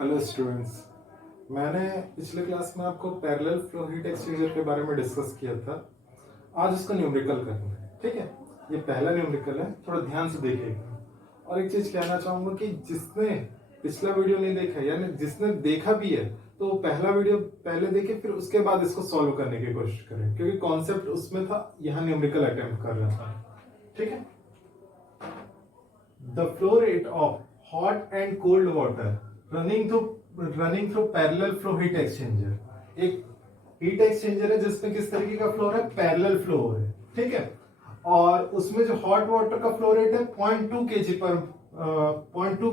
Hello students. मैंने पिछले class में आपको पैरेलल फ्लो हीट एक्सचेंजर के बारे में डिस्कस किया था। आज उसका न्यूमेरिकल करना है, ठीक है। ये पहला न्यूमेरिकल है, थोड़ा ध्यान से देखिएगा। और एक चीज कहना चाहूंगा कि जिसने पिछला वीडियो नहीं देखा यानी जिसने देखा भी है तो वो पहला वीडियो पहले देखे, फिर उसके बाद इसको सॉल्व करने की कोशिश करें, क्योंकि कॉन्सेप्ट उसमें था, यहाँ न्यूमेरिकल अटेम्प्ट कर रहा था, ठीक है। The flow rate of hot and cold water running through parallel flow heat exchanger। एक हीट एक्सचेंजर है जिसमें किस तरीके का फ्लो है, पैरेलल फ्लो है, ठीक है। और उसमें जो हॉट वाटर का फ्लो रेट है 0.2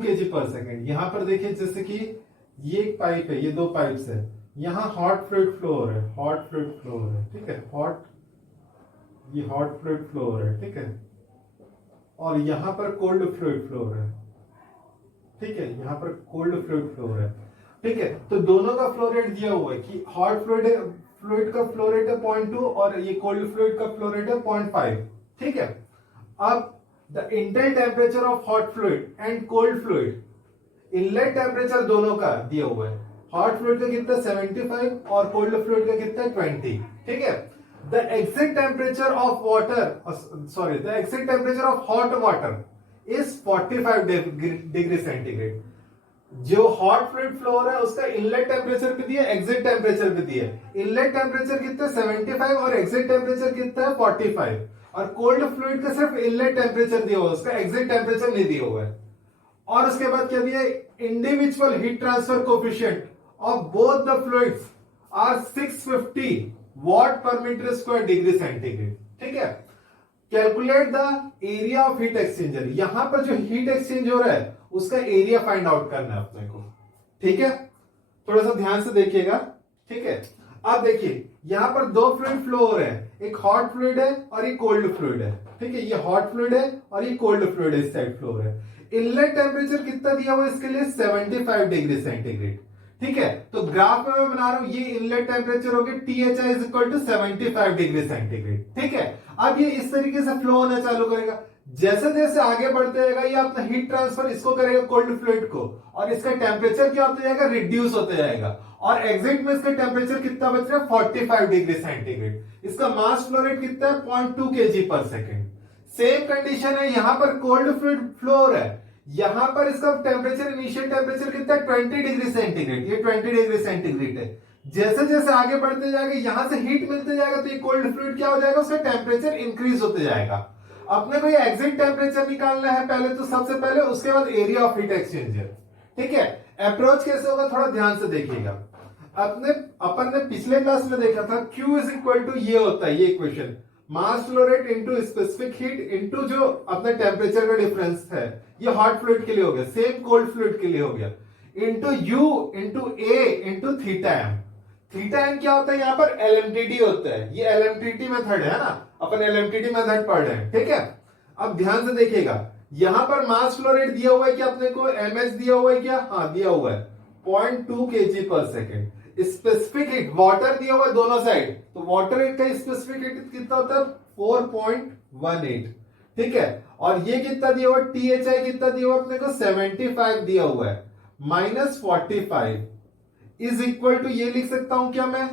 केजी पर सेकेंड। यहां पर देखिए जैसे कि ये एक पाइप है, ये दो पाइप्स है, यहाँ हॉट फ्लूइड फ्लो हो रहा है, हॉट फ्लूइड फ्लो हो रहा है, ठीक है। ये हॉट फ्लूइड फ्लो हो रहा है, ठीक है। और यहां पर कोल्ड फ्लूइड फ्लो हो रहा है, ठीक है। यहां पर कोल्ड फ्लूइड फ्लो हो रहा है, ठीक है। तो दोनों का फ्लो रेट दिया हुआ है कि हॉट फ्लूइड का फ्लो रेट है 0.2 और ये कोल्ड फ्लूइड का फ्लो रेट है 0.5, ठीक है। अब the intent temperature of hot fluid and cold fluid, inlet temperature दोनों का दिया हुआ है। हॉट फ्लूइड का कितना 75 और कोल्ड फ्लूइड का कितना 20, ठीक है। The exit temperature of water, the exit temperature of hot water is 45 degree centigrade. जो हॉट फ्लूइड फ्लो हो रहा है उसका इनलेट टेम्परेचर भी दिया, एग्जिट टेम्परेचर भी दिया। इनलेट टेम्परेचर कितना 75 और एग्जिट टेम्परेचर कितना है 45। और कोल्ड फ्लूइड का सिर्फ इनलेट टेम्परेचर दिया हुआ है, उसका एग्जिट टेम्परेचर नहीं दिया हुआ है। और उसके बाद क्या दिया, individual heat transfer coefficient of both the fluids are 650 watt per metre square degree centigrade, ठीक है। Calculate the area of heat exchanger, यहां पर जो हीट एक्सचेंज हो रहा है उसका एरिया फाइंड आउट करना है अपने को, ठीक है। थोड़ा सा ध्यान से देखिएगा, ठीक है। अब देखिए यहां पर दो फ्लूइड फ्लो हो रहे हैं, एक हॉट फ्लूइड है और एक कोल्ड फ्लूइड है, ठीक है। ये हॉट फ्लूइड है और ये कोल्ड फ्लूइड इस साइड फ्लो हो रहा है। इनलेट टेम्परेचर कितना दिया हुआ है इसके लिए 75 डिग्री सेंटीग्रेड, ठीक है। तो ग्राफ में मैं बना रहा हूं, ये इनलेट टेम्परेचर हो गया THI is equal to 75 degree centigrade, ठीक है। अब ये इस तरीके से फ्लो होना चालू करेगा, जैसे जैसे आगे बढ़ते जाएगा ये अपना हीट ट्रांसफर इसको करेगा कोल्ड फ्लूइड को, और इसका टेम्परेचर क्या होता जाएगा, रिड्यूस होते जाएगा। और एग्जिट में इसका टेम्परेचर कितना बच रहा है 45 डिग्री सेंटीग्रेड। इसका मास फ्लो रेट कितना है 0.2 केजी पर सेकेंड। सेम कंडीशन है, यहां पर कोल्ड फ्लूइड फ्लो हो रहा है, यहां पर इसका टेम्परेचर इनिशियल टेम्परेचर कितना है 20 डिग्री सेंटीग्रेड, ये 20 डिग्री सेंटीग्रेड है। जैसे जैसे आगे बढ़ते जाएगा यहां से हीट मिलते जाएगा तो ये कोल्ड फ्लूइड क्या हो जाएगा, उसका टेम्परेचर इंक्रीज होते जाएगा। अपने को ये एग्जिट टेम्परेचर निकालना है पहले, तो सबसे पहले उसके बाद एरिया ऑफ हीट एक्सचेंजर, ठीक है। अप्रोच कैसे होगा थोड़ा ध्यान से देखिएगा। अपन ने पिछले क्लास में देखा था Q इज इक्वल टू ये होता है, ये इक्वेशन मास flow rate into specific heat into जो अपने टेम्परेचर का डिफरेंस है, ये हॉट फ्लूइड के लिए हो गया, सेम कोल्ड फ्लूइड के लिए हो गया, into U into A into theta M. Theta M क्या होता है, यहां पर LMTD होता है, ये LMTD मेथड है ना, अपन LMTD मेथड पढ़ रहे हैं, ठीक है। अब ध्यान से देखिएगा, यहां पर मास फ्लो रेट दिया हुआ है कि अपने को MS दिया हुआ है क्या, हाँ दिया हुआ है 0.2 केजी पर सेकेंड। स्पेसिफिक हीट वाटर दिया हुआ है दोनों साइड, तो वाटर का स्पेसिफिक हीट कितना होता है 4.18, ठीक है। और ये कितना दिया हुआ है THI कितना दिया हुआ है अपने को 75 दिया हुआ है, माइनस 45 इज इक्वल टू ये लिख सकता हूं क्या मैं,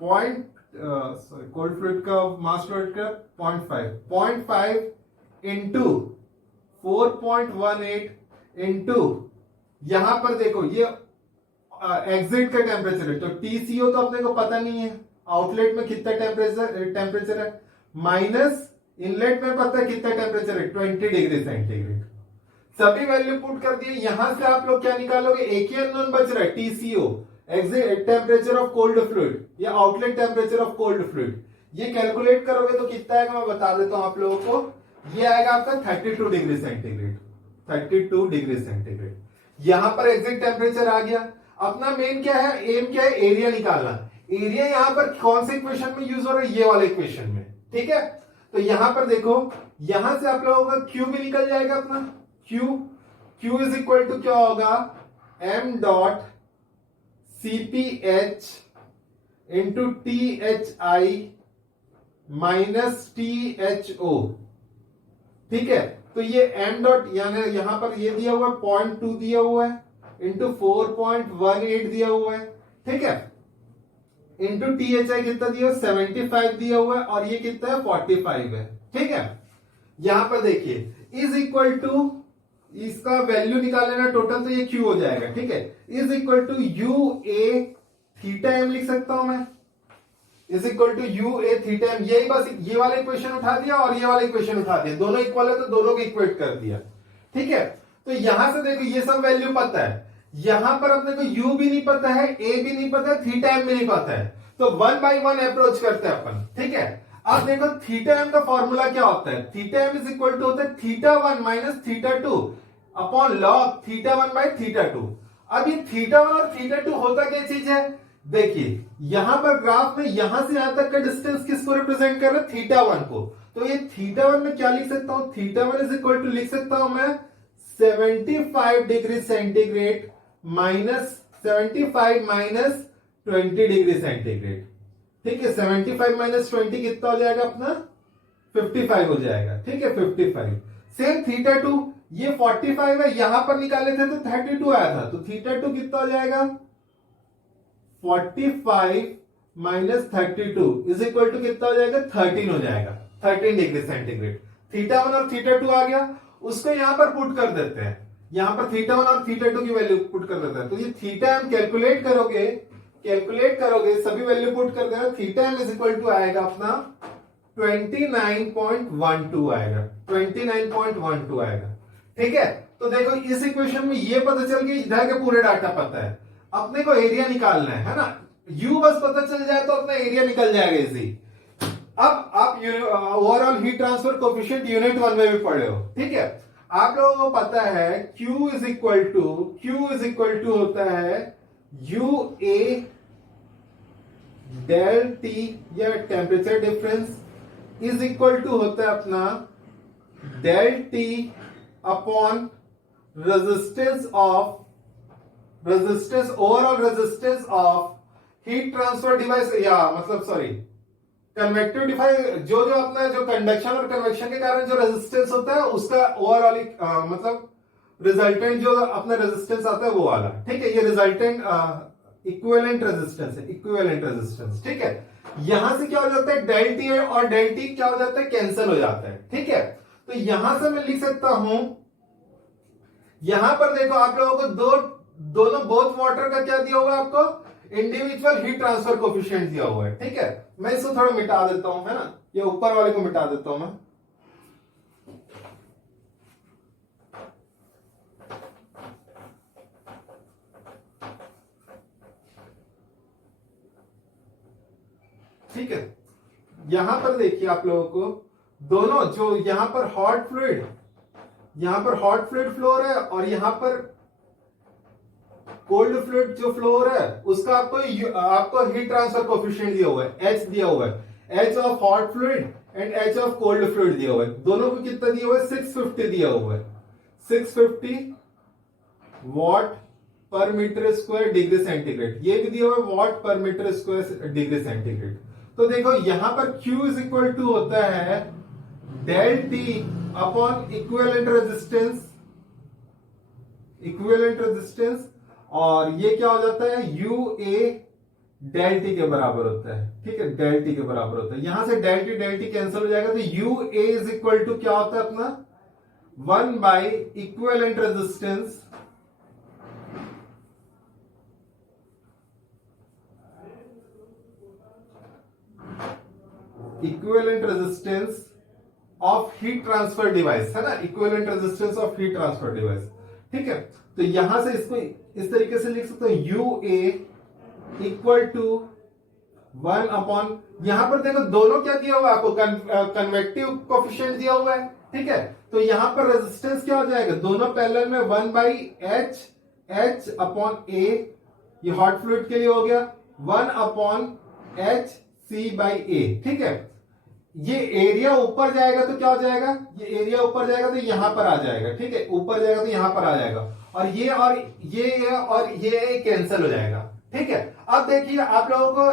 कोल्ड फ्लूइड का मास फ्लूइड का 0.5 इंटू 4.18 इंटू यहां पर देखो ये एग्जिट का टेम्परेचर है, तो TCO तो अपने को पता नहीं है, आउटलेट में कितना टेम्परेचर है, माइनस इनलेट में पता है कितना टेम्परेचर है 20 डिग्री सेंटीग्रेड। सभी वैल्यू पुट कर दिए, यहां से आप लोग क्या निकालोगे, एक ही अननोन बच रहा है TCO, exit temperature of cold fluid या outlet temperature of cold fluid. ये कैलकुलेट करोगे तो कितना आएगा मैं बता देता हूं आप लोगों को, ये आएगा आपका 32 डिग्री सेंटीग्रेड, 32 डिग्री सेंटीग्रेड। यहां पर एग्जिट टेम्परेचर आ गया। अपना मेन क्या है, एम क्या है, एरिया निकालना। एरिया यहां पर कौन से इक्वेशन में यूज हो रहा है, ये वाले इक्वेशन में, ठीक है। तो यहां पर देखो, यहां से आप लोगों का Q भी निकल जाएगा अपना, Q इज इक्वल टू क्या होगा, m dot CPH into THI minus THO, ठीक है। तो ये m डॉट यानी यहां पर ये दिया हुआ है 0.2 दिया हुआ है इंटू 4.18 दिया हुआ है, ठीक है, इंटू THI कितना दिया है 75 दिया हुआ है, और ये कितना है 45 है, ठीक है। यहां पर देखिए इज इक्वल टू, इसका वैल्यू निकाल लेना टोटल, तो ये Q हो जाएगा, ठीक है, is equal to UA theta M लिख सकता हूं मैं, is equal to UA theta M। यही बस ये वाला इक्वेशन उठा दिया और ये वाला इक्वेशन उठा दिया, दोनों इक्वल है तो दोनों को इक्वेट कर दिया, ठीक है। तो यहां से देखो ये सब वैल्यू पता है, यहां पर अपने को U भी नहीं पता है, A भी नहीं पता है, थीटा M भी नहीं पता है, तो 1 by 1 अप्रोच करते हैं अपन, ठीक है। अब देखो थीटा M का फॉर्मूला क्या होता है, theta M is equal to होता है theta 1 minus theta 2 upon log theta 1 by theta 2। अब ये थीटा 1 और थीटा 2 होता क्या चीज है, देखिए यहां पर ग्राफ में यहां से यहां तक का डिस्टेंस किसको रिप्रेजेंट कर रहा है, थीटा 1 को। तो ये थीटा 1 में क्या लिख सकता हूं, थीटा 1 इज इक्वल टू लिख सकता हूं मैं 75 degree centigrade minus 75 minus 20 degree centigrade, ठीक है। 75 माइनस 20 कितना हो जाएगा अपना 55 हो जाएगा, ठीक है, 55। सेम थीटा 2, ये 45 है, यहां पर निकाले थे तो 32 आया था, तो थीटा 2 कितना हो जाएगा 45 माइनस 32 इज इक्वल टू कितना हो जाएगा 13 हो जाएगा, 13 डिग्री सेंटीग्रेड। थीटा 1 और थीटा 2 आ गया, उसको यहां पर पुट कर देते हैं, यहां पर थीटा 1 और थीटा 2 की वैल्यू पुट कर देते हैं, तो ये थीटा M कैलकुलेट करोगे सभी वैल्यू पुट कर देना, theta M is equal to आएगा अपना 29.12 आएगा, 29.12 आएगा, ठीक है। तो देखो इस इक्वेशन में ये पता चल गया, इधर के पूरे डाटा पता है, अपने को एरिया निकालना है ना, U बस पता चल जाए तो अपना एरिया निकल जाएगा इजी। अब आप overall heat transfer coefficient unit 1 में भी पढ़े हो, ठीक है। आप लोगों को पता है Q इज इक्वल टू होता है UA डेल T या temperature difference is equal to होता है अपना del T upon resistance overall resistance of heat transfer device, या मतलब सॉरी कन्वेक्टिव डिवाइस, जो अपना जो कंडक्शन और कन्वेक्शन के कारण जो रेजिस्टेंस होता है उसका ओवरऑल मतलब रिजल्टेंट जो अपना रेजिस्टेंस आता है वो वाला, ठीक है। ये रिजल्टेंट इक्विवेलेंट रेजिस्टेंस, ठीक है। यहां से क्या हो जाता है डेल टी और डेल टी क्या हो जाता है कैंसिल हो जाता है, ठीक है। तो यहां से मैं लिख सकता हूं, यहां पर देखो आप लोगों को दोनों बोथ वाटर का क्या दिया हुआ है, आपको इंडिविजुअल हीट ट्रांसफर कोफिशिएंट दिया हुआ है, ठीक है। मैं इसको थोड़ा मिटा देता हूं, है ना, ये ऊपर वाले को मिटा देता हूं मैं, ठीक है। यहां पर देखिए आप लोगों को दोनों जो यहां पर हॉट फ्लूइड फ्लोर है और यहां पर कोल्ड फ्लूइड जो फ्लोर है उसका आपको हीट ट्रांसफर कोफिशिएंट दिया हुआ है, H दिया हुआ है, H of hot fluid and H of cold fluid दिया हुआ है। दोनों को कितना दिया हुआ है 650 दिया हुआ है, 650 watt per metre square degree centigrade, ये भी दिया हुआ है what per metre square degree centigrade. तो देखो यहां पर Q इज इक्वल टू होता है del T upon equivalent resistance, और ये क्या हो जाता है UA डेल टी के बराबर होता है, ठीक है, डेल टी के बराबर होता है। यहां से डेल टी कैंसिल हो जाएगा, तो UA इज इक्वल टू क्या होता है अपना 1 by equivalent resistance of heat transfer device, है ना, equivalent resistance of heat transfer device, ठीक है। तो यहां से इसको इस तरीके से लिख सकते हो UA इक्वल टू 1 अपॉन, यहां पर देखो दोनों क्या दिया हुआ है आपको, कन्वेक्टिव कोफिशिएंट दिया हुआ है, ठीक है। तो यहां पर रेजिस्टेंस क्या हो जाएगा, दोनों पैरेलल में 1 बाई H अपॉन A, ये हॉट फ्लूइड के लिए हो गया, 1 upon H C by A, ठीक है। ये एरिया ऊपर जाएगा तो क्या हो जाएगा, ये एरिया ऊपर जाएगा तो यहां पर आ जाएगा, ठीक है, ऊपर जाएगा तो यहां पर आ जाएगा, और ये कैंसिल हो जाएगा, ठीक है। अब देखिए आप लोगों को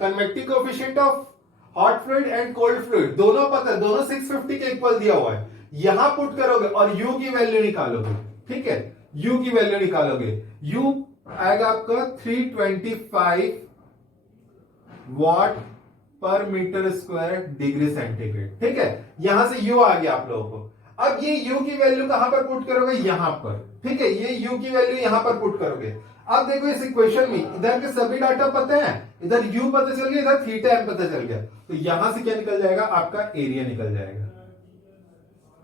convective coefficient of hot fluid and cold fluid दोनों पता है, दोनों 650 के इक्वल दिया हुआ है, यहां पुट करोगे और U की वैल्यू निकालोगे, ठीक है। यू की वैल्यू निकालोगे, यू आएगा आपका 325 what per metre square degree centigrade. ठीक है, यहां से यू आ गया आप लोगों को। अब ये यू की वैल्यू कहां पर पुट करोगे, यहां पर। ठीक है, ये यू की वैल्यू यहां पर पुट करोगे। अब देखो इस इक्वेशन में इधर के सभी डाटा पता है, इधर यू पता चल गया, इधर थीटा एम पता चल गया, तो यहां से क्या निकल जाएगा, आपका एरिया निकल जाएगा।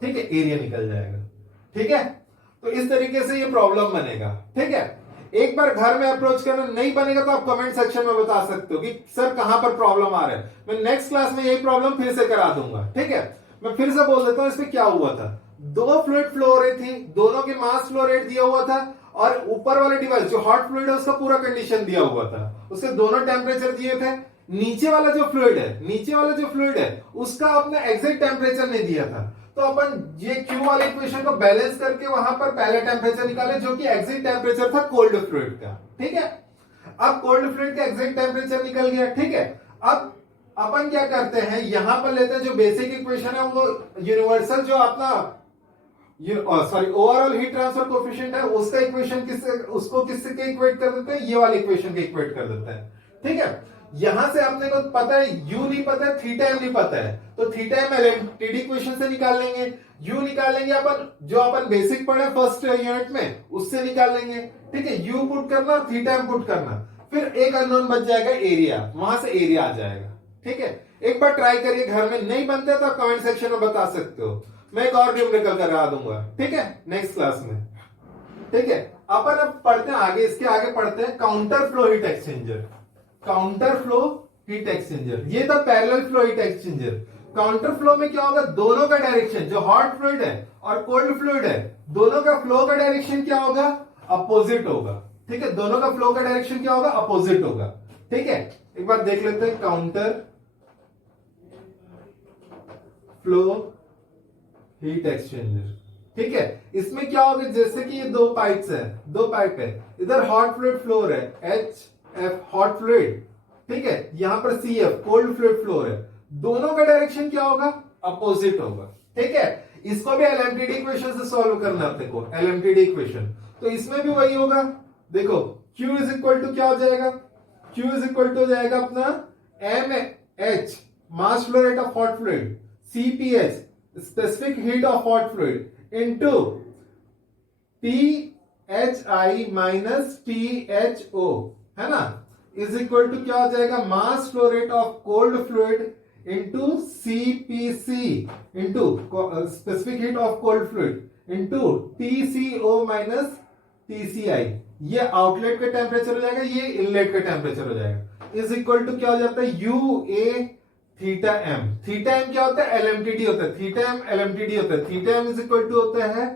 ठीक है, एरिया निकल जाएगा। ठीक है, तो इस तरीके से ये प्रॉब्लम बनेगा। ठीक है, एक बार घर में अप्रोच करना, नहीं बनेगा तो आप कमेंट सेक्शन में बता सकते हो कि सर कहां पर प्रॉब्लम आ रहा है। मैं नेक्स्ट क्लास में यही प्रॉब्लम फिर से करा दूंगा। ठीक है, मैं फिर से बोल देता हूं इसमें क्या हुआ था। दो फ्लूइड फ्लो हो रही थी, दोनों के मास फ्लो रेट दिया हुआ था, और ऊपर वाले डिवाइस जो हॉट फ्लूइड है उसका पूरा कंडीशन दिया हुआ था, उसके दोनों टेम्परेचर दिए थे। नीचे वाला जो फ्लूइड है उसका आपने एग्जैक्ट टेम्परेचर नहीं दिया था, तो अपन ये क्यू वाले इक्वेशन को बैलेंस करके वहां पर पहले टेम्परेचर निकाले जो कि एग्जैक्ट टेम्परेचर था कोल्ड फ्लूइड का। ठीक है, अब कोल्ड फ्लूइड का एग्जैक्ट टेम्परेचर निकल गया। ठीक है, अब अपन क्या करते हैं, यहां पर लेते हैं जो बेसिक इक्वेशन है वो यूनिवर्सल जो अपना ओवरऑल हीट ट्रांसफर कोएफिशिएंट है उसका इक्वेशन किससे के इक्वेट कर देते हैं, ये वाले इक्वेशन के इक्वेट कर देते हैं। ठीक है, यहां से अपने को पता है यू नहीं पता है, थीटा एम नहीं पता है, तो थीटा एम एलएमटीडी इक्वेशन से निकाल लेंगे, यू निकाल लेंगे अपन जो अपन बेसिक पढ़े फर्स्ट यूनिट में उससे निकाल लेंगे। ठीक है, यू पुट करना और थीटा एम पुट करना, फिर एक अननोन बच जाएगा एरिया, वहां से एरिया आ जाएगा। ठीक है, एक बार ट्राई करिए, घर में नहीं बनता तो आप कमेंट सेक्शन में बता सकते हो, मैं एक और न्यूमेरिकल करा दूंगा। ठीक है, नेक्स्ट क्लास में। ठीक है, अपन अब पढ़ते हैं आगे, इसके आगे पढ़ते हैं counter flow heat exchanger. Counter flow heat exchanger, ये था parallel flow heat exchanger. Counter flow में क्या होगा, दोनों का डायरेक्शन, जो हॉट फ्लूइड है और कोल्ड फ्लूइड है, दोनों का फ्लो का डायरेक्शन क्या होगा, अपोजिट होगा। ठीक है, दोनों का फ्लो का डायरेक्शन क्या होगा, अपोजिट होगा। ठीक है, एक बार देख लेते हैं काउंटर फ्लो हीट एक्सचेंजर। ठीक है, इसमें क्या होगा, जैसे कि ये दो पाइप्स है, दो पाइप है, इधर हॉट फ्लूइड फ्लो है, एच एफ हॉट फ्लूइड। ठीक है, यहां पर C F cold fluid flow है, दोनों का डायरेक्शन क्या होगा, अपोजिट होगा। ठीक है, इसको भी एलएमटीडी इक्वेशन से सॉल्व करना है अपने को, एलएमटीडी इक्वेशन, तो इसमें भी वही होगा। देखो Q इज इक्वल टू क्या हो जाएगा, Q इज इक्वल टू हो जाएगा अपना M H mass flow rate of hot fluid, CPH specific heat of hot fluid into THI minus THO, है ना, इज इक्वल टू क्या हो जाएगा, mass flow rate of cold fluid into CPC into specific heat of cold fluid into TCO minus TCI। ये outlet का temperature हो जाएगा, ये इनलेट का टेम्परेचर हो जाएगा, इज इक्वल टू क्या हो जाता है, UA theta M. Theta M क्या होता है, एलएमटीडी होता है, थीटा एम एलएमटीडी होता है। Theta M is equal to होता है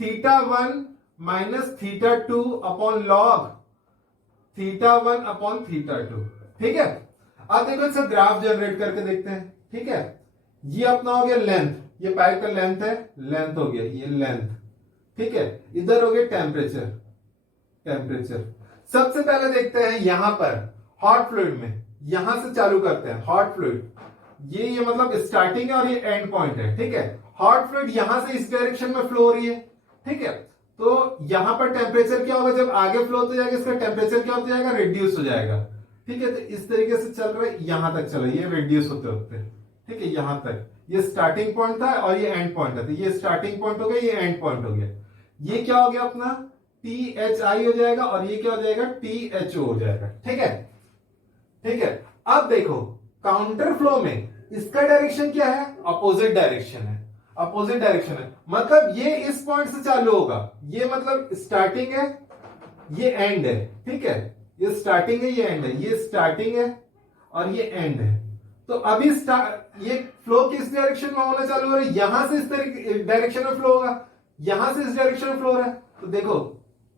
theta 1 minus theta 2 upon log theta 1 upon theta 2। ठीक है, अब देखो इसका ग्राफ जनरेट करके देखते हैं। ठीक है, ये अपना हो गया लेंथ, ये पाइप का लेंथ है, लेंथ हो गया ये लेंथ। ठीक है, इधर हो गया टेम्परेचर, टेम्परेचर। सबसे पहले देखते हैं यहां पर हॉट फ्लूइड में, यहां से चालू करते हैं हॉट फ्लूइड, ये मतलब स्टार्टिंग है और ये एंड पॉइंट है। ठीक है, हॉट फ्लूइड यहां से इस डायरेक्शन में फ्लो हो रही है। ठीक है, तो यहां पर टेम्परेचर क्या होगा, जब आगे फ्लो होता जाएगा इसका टेम्परेचर क्या होता जाएगा, रिड्यूस हो जाएगा। ठीक है, तो इस तरीके से चल रहा है, यहां तक चला, ये रिड्यूस होते होते। ठीक है, यहां तक ये स्टार्टिंग पॉइंट था और ये एंड पॉइंट था, तो ये स्टार्टिंग पॉइंट हो गया, ये एंड पॉइंट हो गया। ये क्या हो गया अपना THI हो जाएगा और ये क्या हो जाएगा, THO हो जाएगा। ठीक है, ठीक है, अब देखो काउंटर फ्लो में इसका डायरेक्शन क्या है, अपोजिट डायरेक्शन है, अपोजिट डायरेक्शन है, मतलब ये इस पॉइंट से चालू होगा, ये मतलब स्टार्टिंग है, ये एंड है। ठीक है, ये स्टार्टिंग है, ये एंड है, ये स्टार्टिंग है और ये एंड है। तो अभी ये फ्लो किस डायरेक्शन में होना चालू हो रहा है, यहां से इस डायरेक्शन में फ्लो होगा, यहां से इस डायरेक्शन में फ्लो हो रहा है। तो देखो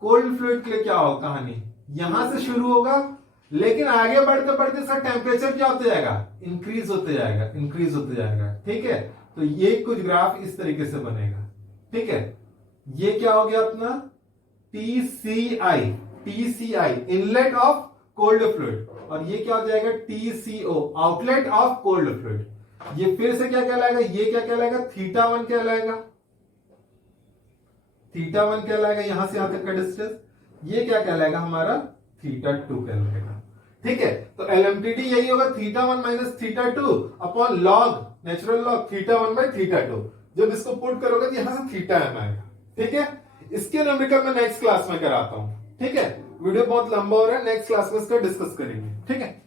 कोल्ड फ्लूइड के लिए क्या होगा कहानी, यहां से शुरू होगा, लेकिन आगे बढ़ते बढ़ते इसका टेम्परेचर क्या होते जाएगा, इंक्रीज होते जाएगा, इंक्रीज होते जाएगा। ठीक है, तो ये कुछ ग्राफ इस तरीके से बनेगा। ठीक है, ये क्या हो गया अपना TCI inlet of cold fluid, और ये क्या हो जाएगा TCO outlet of cold fluid. ये फिर से क्या कहलाएगा, ये क्या कहलाएगा, थीटा 1 कहलाएगा। θ1 कहलाएगा, यहां से यहां तक का डिस्टेंस। ये क्या कहलाएगा हमारा, θ2 कहलाएगा। ठीक है, तो एलएमटीडी यही होगा, θ1 minus θ2 upon log, natural log θ1 by θ2। जब इसको पुट करोगे तो यहां से θm आएगा। ठीक है, इसके न्यूमेरिकल मैं नेक्स्ट क्लास में कराता हूं। ठीक है, वीडियो बहुत लंबा हो रहा है, नेक्स्ट क्लास में इसका डिस्कस करेंगे। ठीक है।